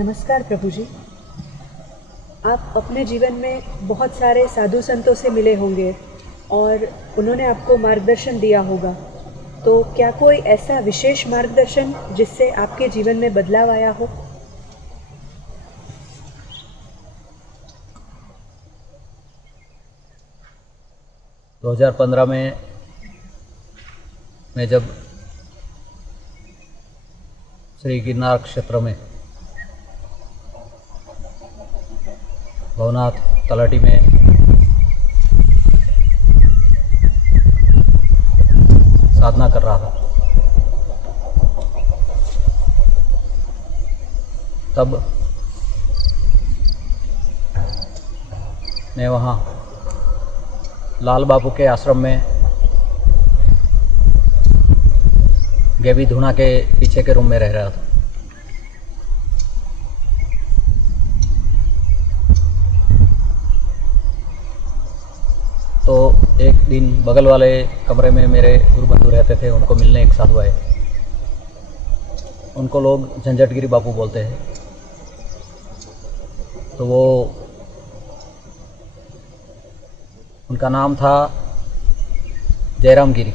नमस्कार प्रभु जी। आप अपने जीवन में बहुत सारे साधु संतों से मिले होंगे और उन्होंने आपको मार्गदर्शन दिया होगा। तो क्या कोई ऐसा विशेष मार्गदर्शन जिससे आपके जीवन में बदलाव आया हो? दो 2015 में मैं जब श्री गिरनार क्षेत्र में भवनाथ तलाटी में साधना कर रहा था, तब मैं वहाँ लाल बाबू के आश्रम में गेबी धूना के पीछे के रूम में रह रहा था। तो एक दिन बगल वाले कमरे में मेरे गुरु बंधु रहते थे, उनको मिलने एक साधु आए। उनको लोग झंझटगिरी बापू बोलते हैं। तो वो उनका नाम था जयराम गिरी,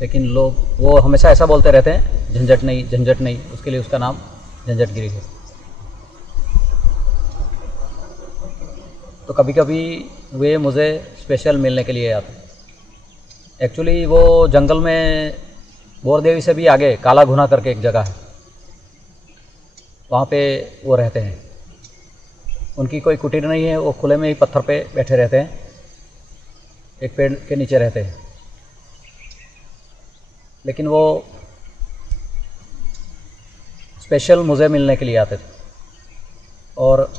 लेकिन लोग वो हमेशा ऐसा बोलते रहते हैं झंझट नहीं, उसके लिए उसका नाम झंझटगिरी है। तो कभी कभी वे मुझे स्पेशल मिलने के लिए आते। एक्चुअली वो जंगल में बोरदेवी से भी आगे काला घुना करके एक जगह है, वहाँ पे वो रहते हैं। उनकी कोई कुटीर नहीं है, वो खुले में ही पत्थर पे बैठे रहते हैं, एक पेड़ के नीचे रहते हैं। लेकिन वो स्पेशल मुझे मिलने के लिए आते थे और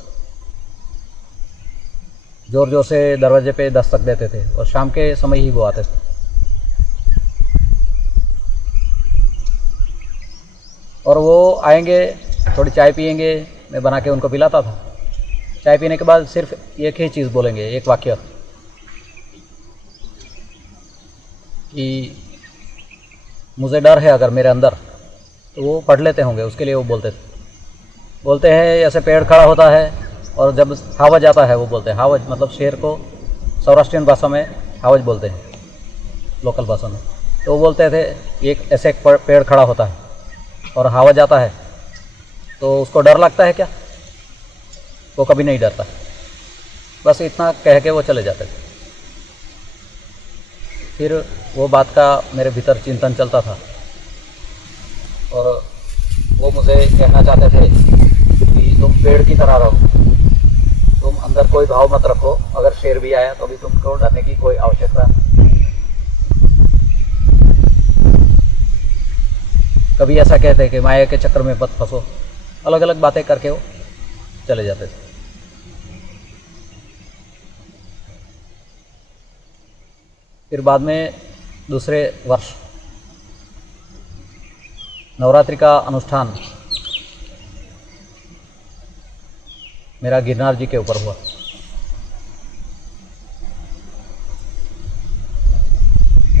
ज़ोर ज़ोर से दरवाजे पे दस्तक देते थे, और शाम के समय ही वो आते थे। और वो आएंगे, थोड़ी चाय पिएंगे, मैं बना के उनको पिलाता था। चाय पीने के बाद सिर्फ एक ही चीज़ बोलेंगे, एक वाक्य, कि मुझे डर है अगर मेरे अंदर, तो वो पढ़ लेते होंगे, उसके लिए वो बोलते हैं ऐसे पेड़ खड़ा होता है और जब हावज आता है, वो बोलते हैं हावज, मतलब शेर को सौराष्ट्रियन भाषा में हावज बोलते हैं, लोकल भाषा में। तो वो बोलते थे एक ऐसे एक पेड़ खड़ा होता है और हावज आता है, तो उसको डर लगता है क्या? वो कभी नहीं डरता। बस इतना कह के वो चले जाते थे। फिर वो बात का मेरे भीतर चिंतन चलता था और वो मुझे कहना चाहते थे कि तुम पेड़ की तरह रहो, तुम अंदर कोई भाव मत रखो, अगर शेर भी आया तो भी तुमको डरने की कोई आवश्यकता नहीं। कभी ऐसा कहते कि माया के चक्कर में मत फंसो, अलग अलग बातें करके वो चले जाते थे। फिर बाद में दूसरे वर्ष नवरात्रि का अनुष्ठान मेरा गिरनार जी के ऊपर हुआ।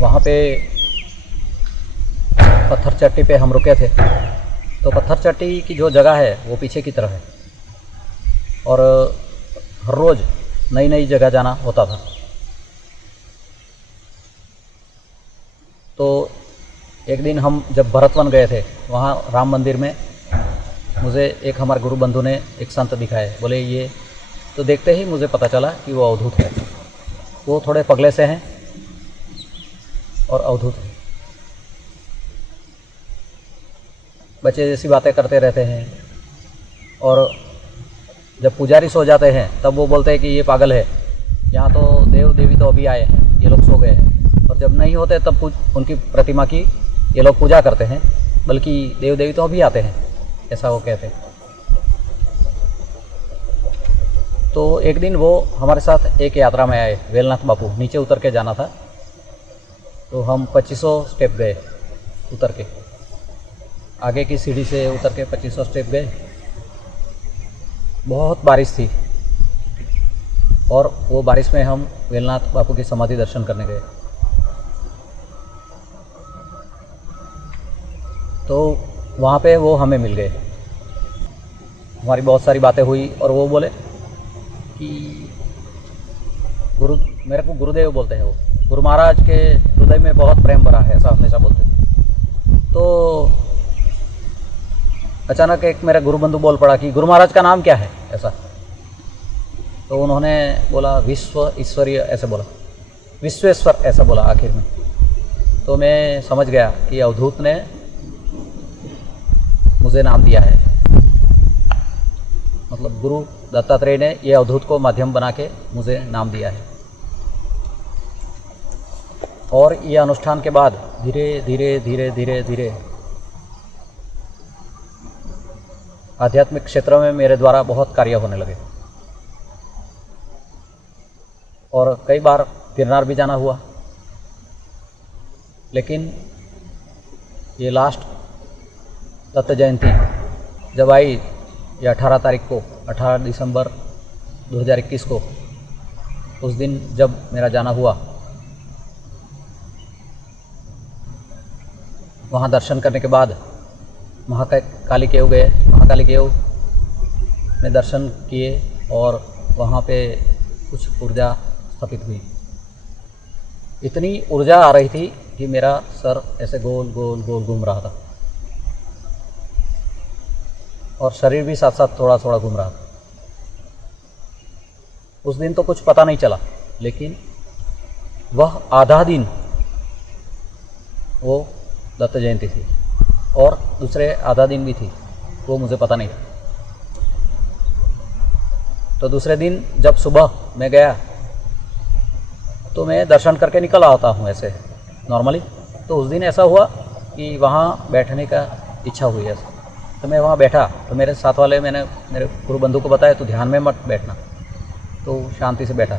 वहाँ पे पत्थर चट्टी पे हम रुके थे। तो पत्थर चट्टी की जो जगह है वो पीछे की तरफ है और हर रोज़ नई नई जगह जाना होता था। तो एक दिन हम जब भरतवन गए थे, वहाँ राम मंदिर में मुझे एक हमारे गुरु बंधु ने एक संत दिखाए। बोले ये, तो देखते ही मुझे पता चला कि वो अवधूत है। वो थोड़े पगले से हैं और अवधूत हैं। बच्चे जैसी बातें करते रहते हैं, और जब पुजारी सो जाते हैं तब वो बोलते हैं कि ये पागल है, यहाँ तो देव देवी तो अभी आए हैं, ये लोग सो गए हैं। और जब नहीं होते तब उनकी प्रतिमा की ये लोग पूजा करते हैं, बल्कि देव देवी तो अभी आते हैं, ऐसा वो कहते हैं। तो एक दिन वो हमारे साथ एक यात्रा में आए, वेलनाथ बापू, नीचे उतर के जाना था। तो हम 2500 स्टेप गए उतर के, आगे की सीढ़ी से उतर के 2500 स्टेप गए। बहुत बारिश थी और वो बारिश में हम वेलनाथ बापू की समाधि दर्शन करने गए। तो वहाँ पे वो हमें मिल गए। हमारी बहुत सारी बातें हुई और वो बोले कि मेरे को गुरुदेव बोलते हैं, वो गुरु महाराज के हृदय में बहुत प्रेम भरा है, ऐसा हमेशा बोलते थे। तो अचानक एक मेरा गुरु बंधु बोल पड़ा कि गुरु महाराज का नाम क्या है ऐसा। तो उन्होंने बोला विश्व ईश्वरीय, ऐसे बोला विश्वेश्वर ऐसा बोला आखिर में। तो मैं समझ गया कि अवधूत ने मुझे नाम दिया है, मतलब गुरु दत्तात्रेय ने ये अवधूत को माध्यम बना के मुझे नाम दिया है। और ये अनुष्ठान के बाद धीरे धीरे धीरे धीरे धीरे आध्यात्मिक क्षेत्र में मेरे द्वारा बहुत कार्य होने लगे और कई बार गिरनार भी जाना हुआ। लेकिन ये लास्ट दत्त जयंती जब आई, ये 18 तारीख को, 18 दिसंबर 2021 को, उस दिन जब मेरा जाना हुआ, वहाँ दर्शन करने के बाद महाकाली केव गए। महाकाली केव में दर्शन किए और वहाँ पे कुछ ऊर्जा स्थापित हुई। इतनी ऊर्जा आ रही थी कि मेरा सर ऐसे गोल गोल गोल घूम रहा था और शरीर भी साथ साथ थोड़ा थोड़ा घूम रहा था। उस दिन तो कुछ पता नहीं चला, लेकिन वह आधा दिन वो दत्त जयंती थी और दूसरे आधा दिन भी थी, वो मुझे पता नहीं था। तो दूसरे दिन जब सुबह मैं गया तो मैं दर्शन करके निकल आता हूँ ऐसे नॉर्मली। तो उस दिन ऐसा हुआ कि वहाँ बैठने का इच्छा हुई ऐसा। तो मैं वहाँ बैठा तो मेरे साथ वाले, मैंने मेरे गुरु बंधु को बताया तो ध्यान में मत बैठना, तो शांति से बैठा।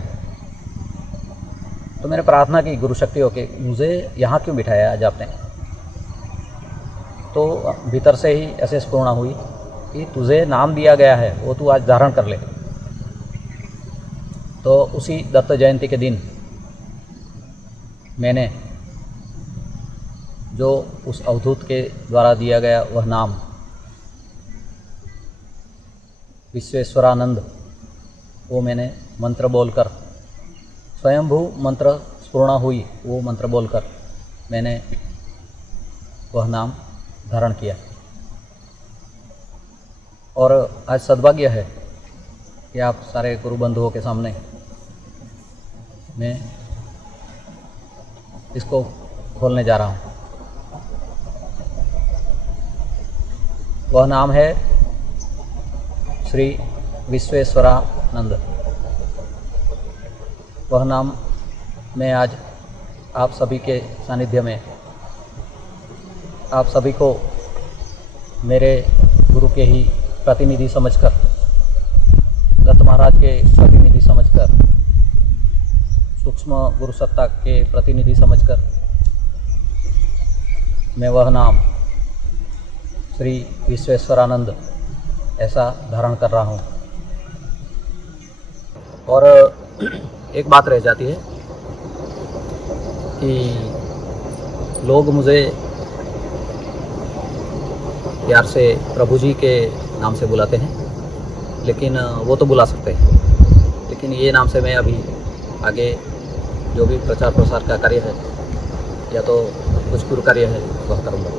तो मैंने प्रार्थना की गुरु शक्ति होके, मुझे यहाँ क्यों बिठाया आज आपने। तो भीतर से ही ऐसे स्फूर्णा हुई कि तुझे नाम दिया गया है वो तू आज धारण कर ले। तो उसी दत्त जयंती के दिन मैंने जो उस अवधूत के द्वारा दिया गया वह नाम विश्वेश्वरानंद, वो मैंने मंत्र बोलकर, स्वयंभू मंत्र स्फूर्णा हुई, वो मंत्र बोलकर मैंने वह नाम धारण किया। और आज सद्भाग्य है कि आप सारे गुरु बंधुओं के सामने मैं इसको खोलने जा रहा हूँ। वह नाम है श्री विश्वेश्वरानंद। वह नाम मैं आज आप सभी के सानिध्य में आप सभी को मेरे गुरु के ही प्रतिनिधि समझकर, दत्त महाराज के प्रतिनिधि समझकर, सूक्ष्म गुरु सत्ता के प्रतिनिधि समझकर मैं वह नाम श्री विश्वेश्वरानंद ऐसा धारण कर रहा हूँ। और एक बात रह जाती है कि लोग मुझे प्यार से प्रभु जी के नाम से बुलाते हैं, लेकिन वो तो बुला सकते हैं, लेकिन ये नाम से मैं अभी आगे जो भी प्रचार प्रसार का कार्य है या तो कुछ गुरु कार्य है वह करूँगा।